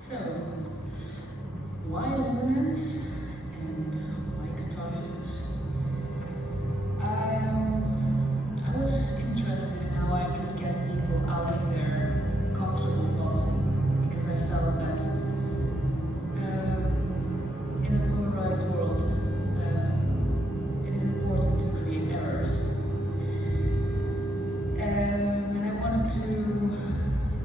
So, why Liminance and why catharsis? I was interested in how I could get people out of their comfortable bubble, because I felt that in a polarized world, it is important to create errors. And I wanted to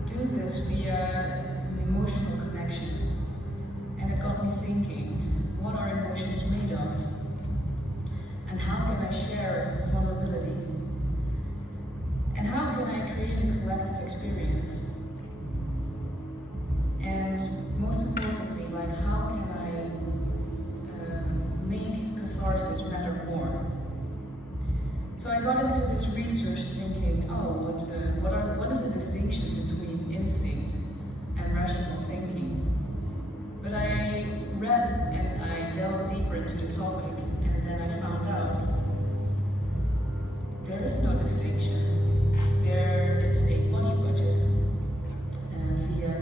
do this via emotional connection, and it got me thinking, what are emotions made of, and how can I share vulnerability, and how can I create a collective experience, and most importantly, like, how can I make catharsis matter more? So I got into this research thinking, oh, what is the distinction between instinct and rational thinking? But I read and I delved deeper into the topic, and then I found out there is no distinction. There is a body budget. Via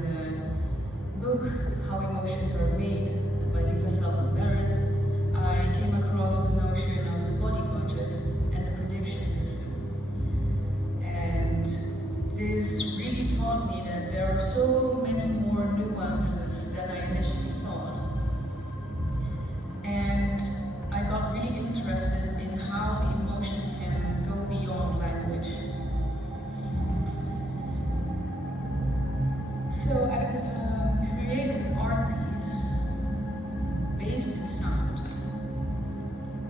the book How Emotions Are Made by Lisa Feldman-Barrett, I came across the notion of the body budget and the prediction system. And this really taught me that there are so many more nuances than I initially thought. And I got really interested in how emotion can go beyond language. So I created an art piece based in sound.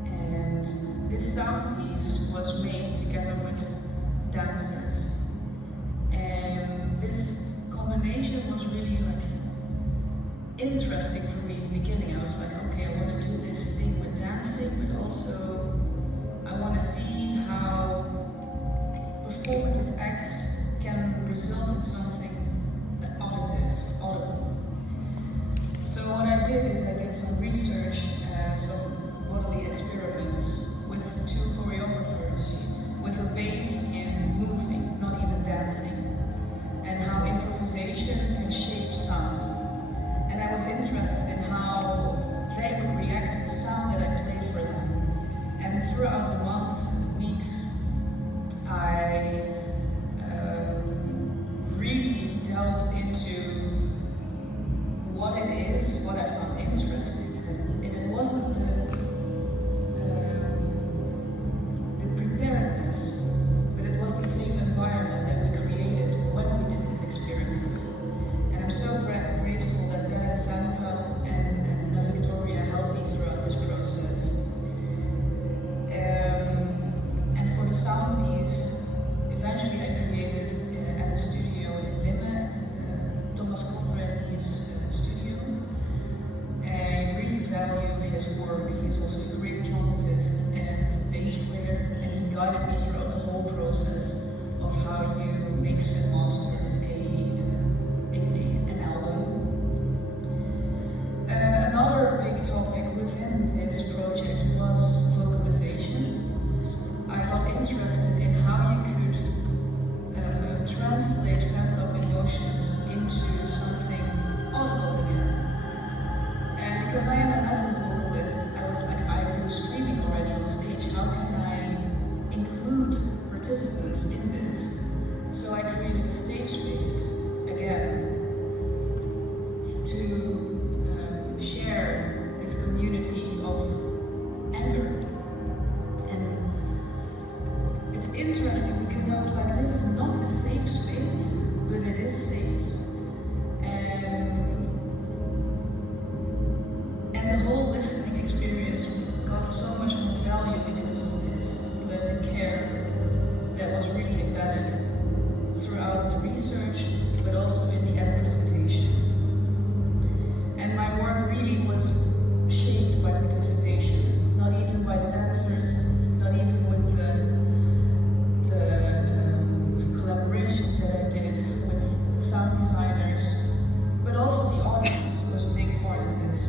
And this sound piece was made together with dancers. And this combination was really interesting for me in the beginning. I was like, okay, I want to do this thing with dancing, but also I want to see how performative acts can result in something audible. So what I did is I did some research, some bodily experiments with two choreographers, with a base in moving, not even dancing, and how improvisation can shape sound. And I was interested in how they would react to the sound that I played for them. And throughout the months and weeks, I really delved into what it is, what I found interesting. And it wasn't the preparedness, but it was the safe environment that we created when we did these experiments. And I'm so grateful that Sanva and Victoria helped me throughout this process. And for the sound piece, eventually I created at the studio in Liminance, his studio. And I really value his work. He's also a great dramatist and bass player, and he guided me throughout the whole process of how you mix and master an album. Another big topic within this project was vocalization. I got interested in how you could translate pent-up emotions into something audible again. And because I am a metal vocalist, I was like, I do screaming already on stage. How can I include participants in this? So I created a safe space again to share this community of anger. And it's interesting because I was like, this is not a safe space, but it is safe. And the whole listening experience got so much more value because of this, the care that was really embedded throughout the research, but also in the end presentation. And my work really was shaped by participation, not even by the dancers, not even with the collaborations that I did with sound designers, but also the audience was a big part of this.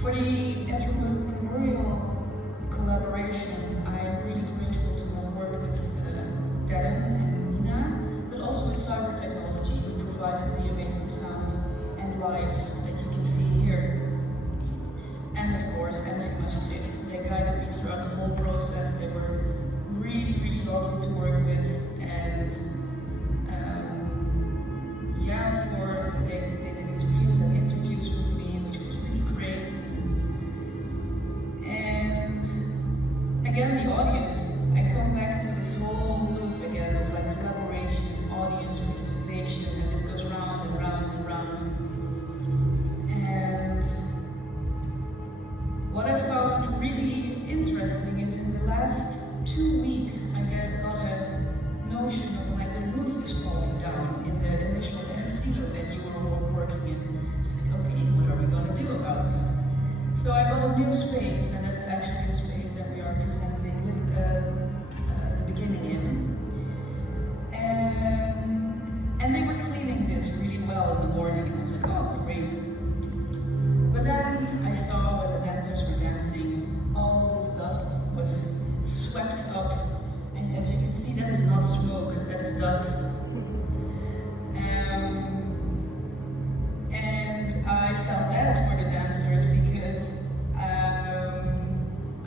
For the entrepreneurial collaboration, I am really grateful to have worked with Darren and Nina, but also with cyber technology, who provided the amazing lights that you can see here. And of course, Maastricht. They guided me throughout the whole process. They were really, really lovely to work with, and they did these reviews and interviews with me, which was really great. And again, the audience, I come back to this whole loop again of like collaboration, audience participation, and this goes round and round and round. And what I found really interesting is in the last 2 weeks, I got a notion of like the roof is falling down in the initial silo that you were all working in. It's like, okay, what are we going to do about it? So I got a new space, and that's actually the space that we are presenting the beginning in. And they were cleaning this really well in the morning, and I was like, oh, great. But then I saw when the dancers were dancing, all this dust was swept up, and as you can see, that is not smoke, that is dust. And I felt bad for the dancers because I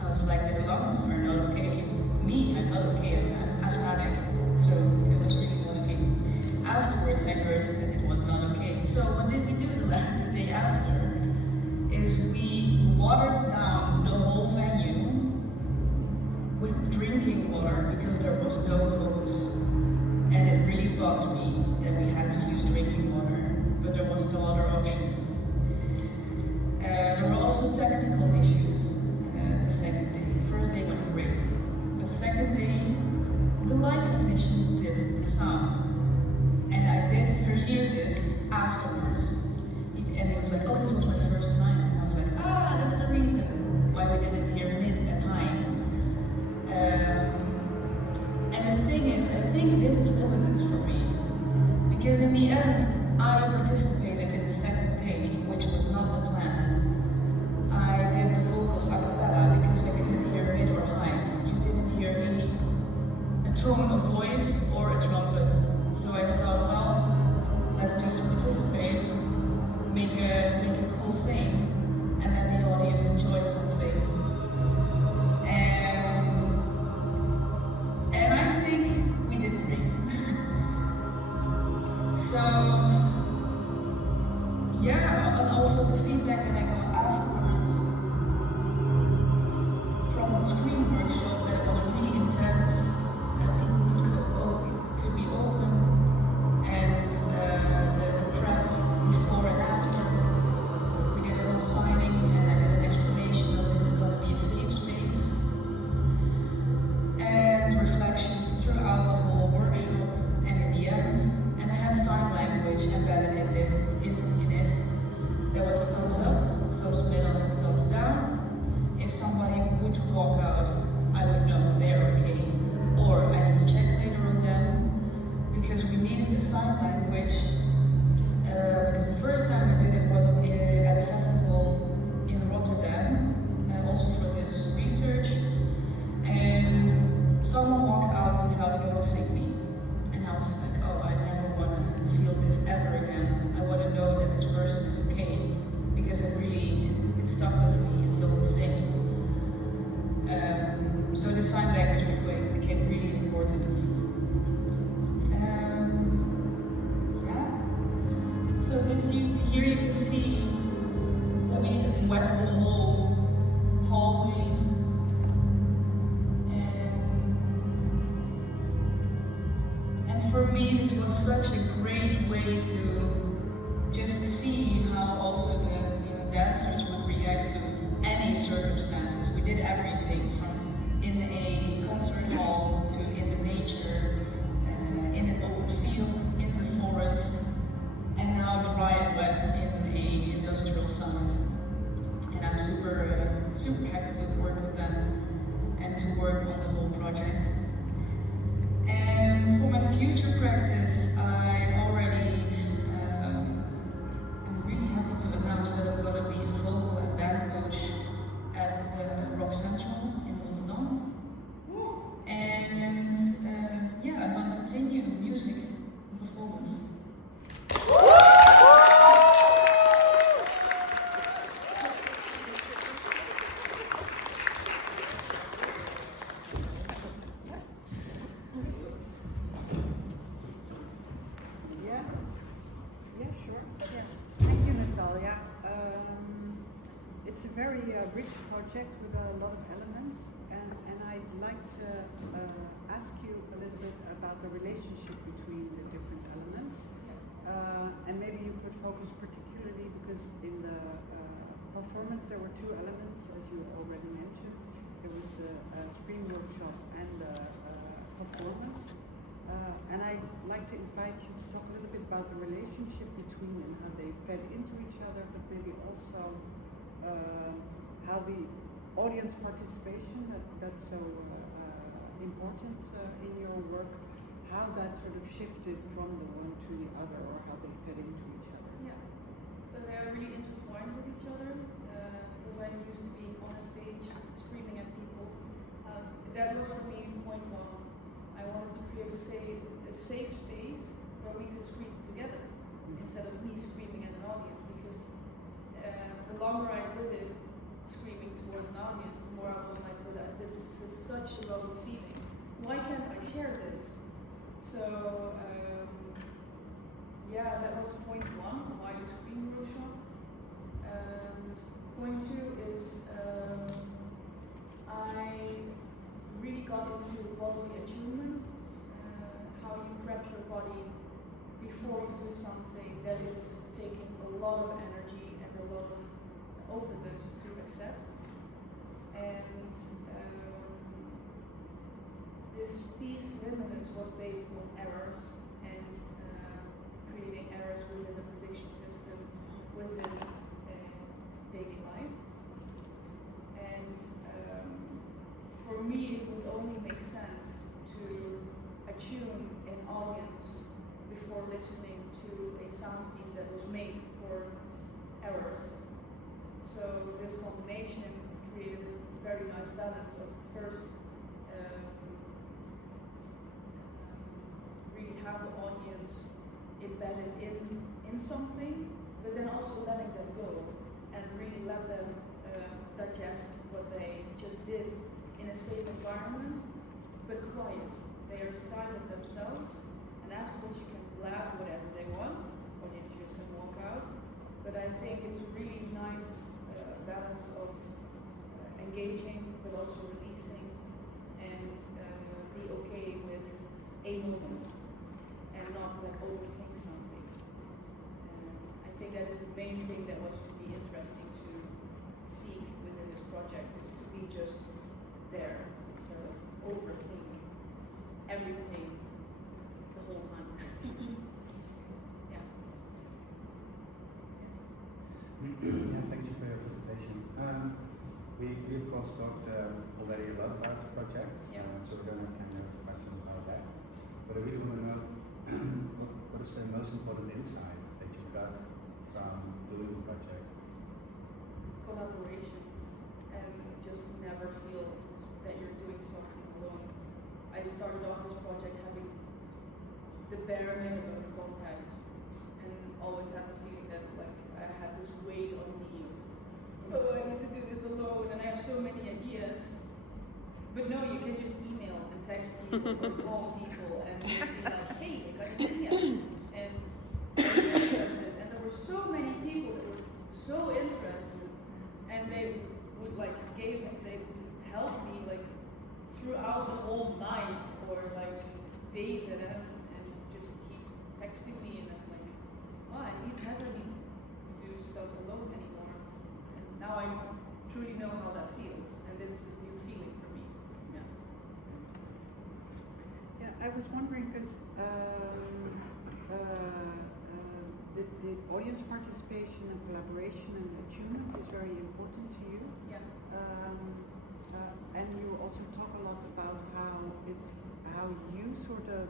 was like, their lungs are not okay. Me, I'm not okay, I'm asthmatic, so it was really not okay. Afterwards, I heard that it was not okay. So what did we do the day after? Is we watered down the whole venue with drinking water because there was no hose. And it really bugged me that we had to use drinking water, but there was no other option. There were also technical issues the second day. The first day went great, but the second day, the light technician did the sound. And I did hear this afterwards. And it was like, oh, this was my first time. And I was like, that's the reason why we didn't hear mid and high. And the thing is, I think this is Liminance for me. Because in the end, I participated in the second day, which was not the plan. I did the vocals a cappella because I couldn't hear mid or highs. You didn't hear a tone of voice or a trumpet. So I thought, well, let's just participate, make a cool thing, and then the audience enjoy something. And I think we did great. So yeah, and also the feedback that I got afterwards from the screen workshop, that it was really intense, that people could be open, and the prep before and after. We did a little signing, and I did an explanation of this is going to be a safe space, and reflections throughout the whole workshop, and in the end, and I had sign language embedded in it. There was thumbs up, thumbs middle, and thumbs down. If somebody would walk out, I would know they're okay, or I need to check later on them, because we needed the sign language. Because the first time we did it was at a festival in Rotterdam, and also for this research, and someone walked out without noticing me, and I was like, oh, I never want to feel this ever again. I want to know that this person is okay, because it stuck with me until today. So the sign language became really important. So here you can see that we went the whole hallway, and for me this was such a great way to just see how also the dancers would react to any circumstances. We did everything from in a concert hall to in the nature, in an open field, in the forest, and now dry and wet in a industrial summit. And I'm super happy to work with them and to work on the whole project. And for my future practice, I already am really happy to announce that I'm going to be a vocal and band coach at the Rock Central in Rotterdam. And yeah, I'm going to continue music performance. It's a very rich project with a lot of elements, and I'd like to ask you a little bit about the relationship between the different elements. And maybe you could focus particularly, because in the performance there were two elements, as you already mentioned. There was the screen workshop and the performance. And I'd like to invite you to talk a little bit about the relationship between and how they fed into each other, but maybe also how the audience participation, that's so important in your work, how that sort of shifted from the one to the other, or how they fed into each other. Yeah, so they are really intertwined with each other, because I'm used to being on a stage screaming at people. That was for me point one. I wanted to create a safe space where we could scream together instead of me screaming at an audience, because the longer I did it screaming towards an audience, the more I was like, well, this is such a lovely feeling. Why can't I share this? So yeah, that was point one, why the screen workshop. And point two is I really got into bodily attunement, how you prep your body before you do something that is taking a lot of energy and a lot of openness to accept. And this piece, Liminance, was based on errors and creating errors within the prediction system within daily life. And for me, it would only make sense to attune an audience before listening to a sound piece that was made for errors. So this combination created a very nice balance of first really have the audience embedded in something, but then also letting them go and really let them digest what they just did in a safe environment, but quiet. They are silent themselves, and afterwards you can blab whatever they want, or they just can walk out. But I think it's a really nice balance of engaging, but also releasing, and be okay with a moment, and not like overthink something. I think that is the main thing that was to be interesting to seek within this project, is to be just there instead of overthink everything the whole time. Yeah. Yeah, thank you for your presentation. We of course talked already a lot about the project, Yeah. So we're going to kind of questions about that. But I really want to know what is the most important insight that you got from doing the project? Collaboration, and just never feel that you're doing something alone. I started off this project having the bare minimum of contacts, and always had the feeling that like I had this weight on me of, oh, I need to do this alone, and I have so many ideas. But no, you can just email and text people or call people and be like, hey, I got an idea, and they're interested. And there were so many people that were so interested, and they would like they help me like throughout the whole night, or like days at end, and just keep texting me, and I'm like, oh, I never need to do stuff alone anymore. And now I truly know how that feels, and this is a new feeling for me. Yeah. Yeah, I was wondering, because the audience participation and collaboration and attunement is very important to you. Yeah. And you also talk a lot about how you sort of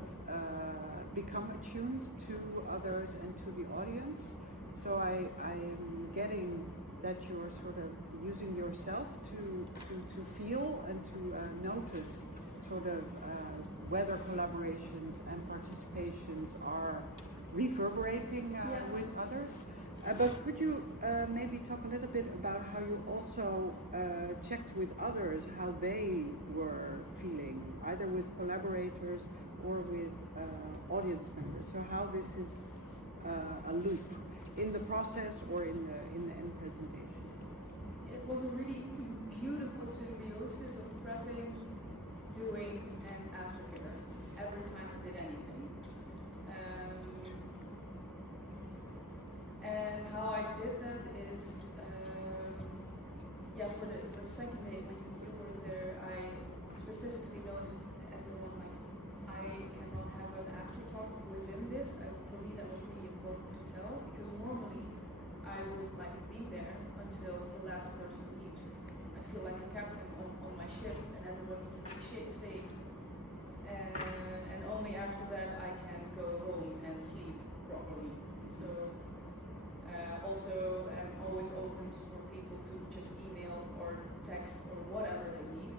become attuned to others and to the audience. So I am getting that you're sort of using yourself to feel and to notice sort of whether collaborations and participations are reverberating with others. But could you maybe talk a little bit about how you also checked with others how they were feeling, either with collaborators or with audience members? So how this is a loop in the process or in the end presentation? it was a really beautiful symbiosis of prepping, doing, and aftercare every time I did anything. And how I did that is, for the second day when you were there, I specifically noticed everyone like, I cannot have an after talk within this. For me, that was really important to tell, because normally I would like be there until the last person leaves. I feel like a captain on my ship, and everyone needs to be safe. And only after that I can go home and sleep properly. So also I'm always open for people to just email or text or whatever they need.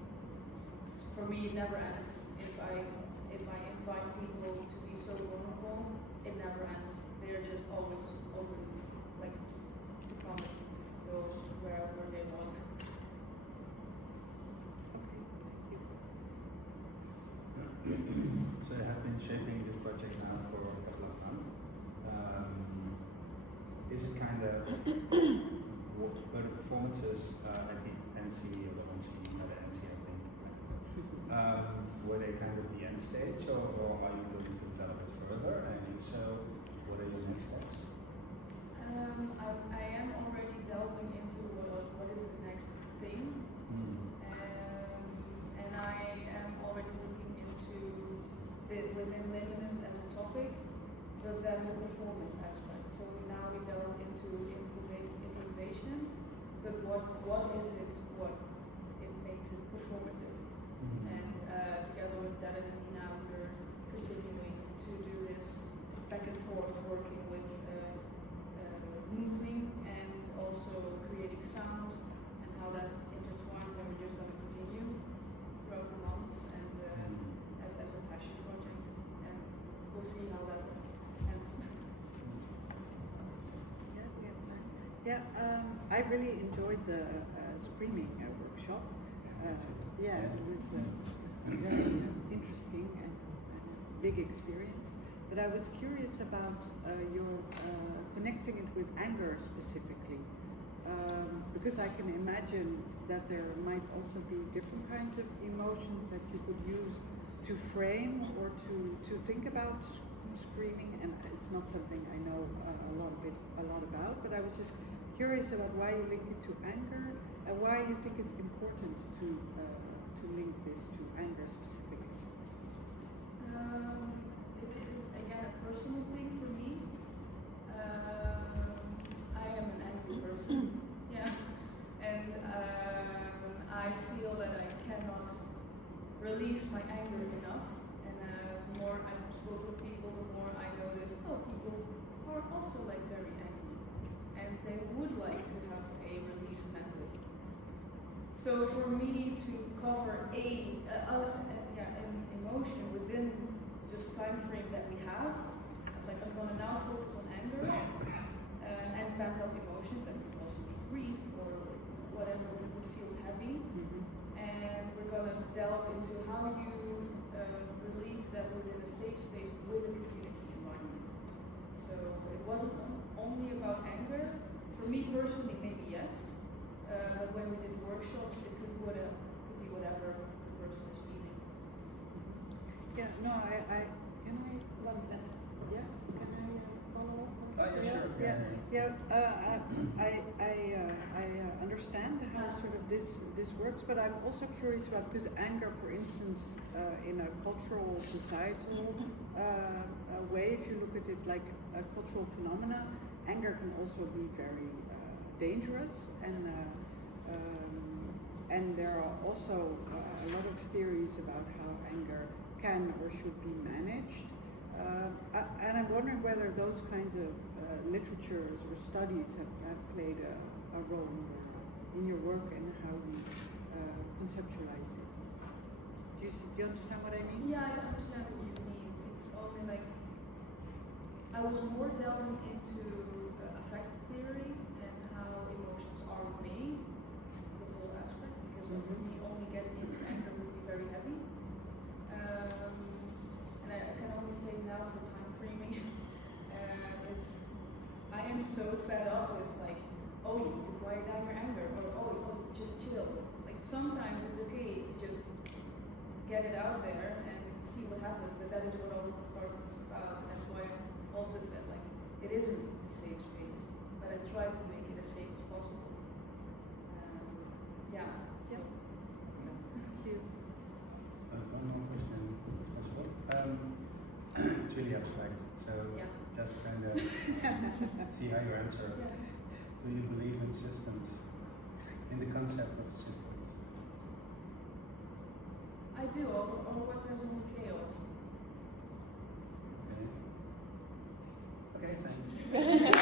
For me, it never ends. If I invite people to be so vulnerable, it never ends. They're just always open, like to come, go wherever they want. So you have been shaping this project now for a couple of months. Is it kind of were the performances at the NC or the NC, not the NC, I think, were they kind of the end stage, or are you going to develop it further? And if so, what are your next steps? I am already delving into what is the next thing. And I am already looking into within Liminance as a topic, but then the performance aspect. So now we delve into improvisation, but what is it? What it makes it performative? And together with that and Nina, we're continuing to do this back and forth, working with moving and also creating sound, and how that intertwines, and we're just going to continue throughout the months and as a passion project, and we'll see how that ends. Yeah, we have time. Yeah, I really enjoyed the screaming workshop. Yeah, it was very interesting and a big experience. But I was curious about your connecting it with anger specifically, because I can imagine that there might also be different kinds of emotions that you could use to frame or to think about screaming. And it's not something I know a lot about, but I was just curious about why you link it to anger and why you think it's important to link this to anger specifically. It is again a personal thing for me. I am an angry person, yeah, and I feel that I cannot release my anger enough. And the more I spoke with people, the more I noticed, people are also like very angry, and they would like to have a release method. So for me to cover an emotion within this time frame that we have, it's like I'm gonna now focus on anger and pent up emotions that could also be grief or whatever would feels heavy. And we're gonna delve into how you release that within a safe space with a community environment. So it wasn't only about anger. For me personally, maybe yes. But when we did workshops, it could be whatever the person is feeling. Yeah, no, I can I 1 minute. Yeah, can I follow up? Yeah, sure. I understand how sort of this works, but I'm also curious about, because anger, for instance, in a cultural, societal way, if you look at it like a cultural phenomena, anger can also be very dangerous, and there are also a lot of theories about how anger can or should be managed. And I'm wondering whether those kinds of literatures or studies have played a role in your work and how you conceptualized it. Do you understand what I mean? Yeah, I understand what you mean. It's only like I was more delving into affect theory and how emotions are made, the whole aspect, because for me only getting into anger would be very heavy. And I can only say now for time framing is I am so fed up with like, oh, you need to quiet down your anger, or oh, still. Like sometimes it's okay to just get it out there and see what happens, and that is what all the catharsis is about. And that's why I also said like it isn't a safe space, but I try to make it as safe as possible. Yeah. So, Thank you. One more question, if possible. It's really abstract, so Yeah. just kind of see how you answer. Yeah. Do you believe in systems, in the concept of systems? I do, otherwise there's only chaos. Okay. Okay, thanks.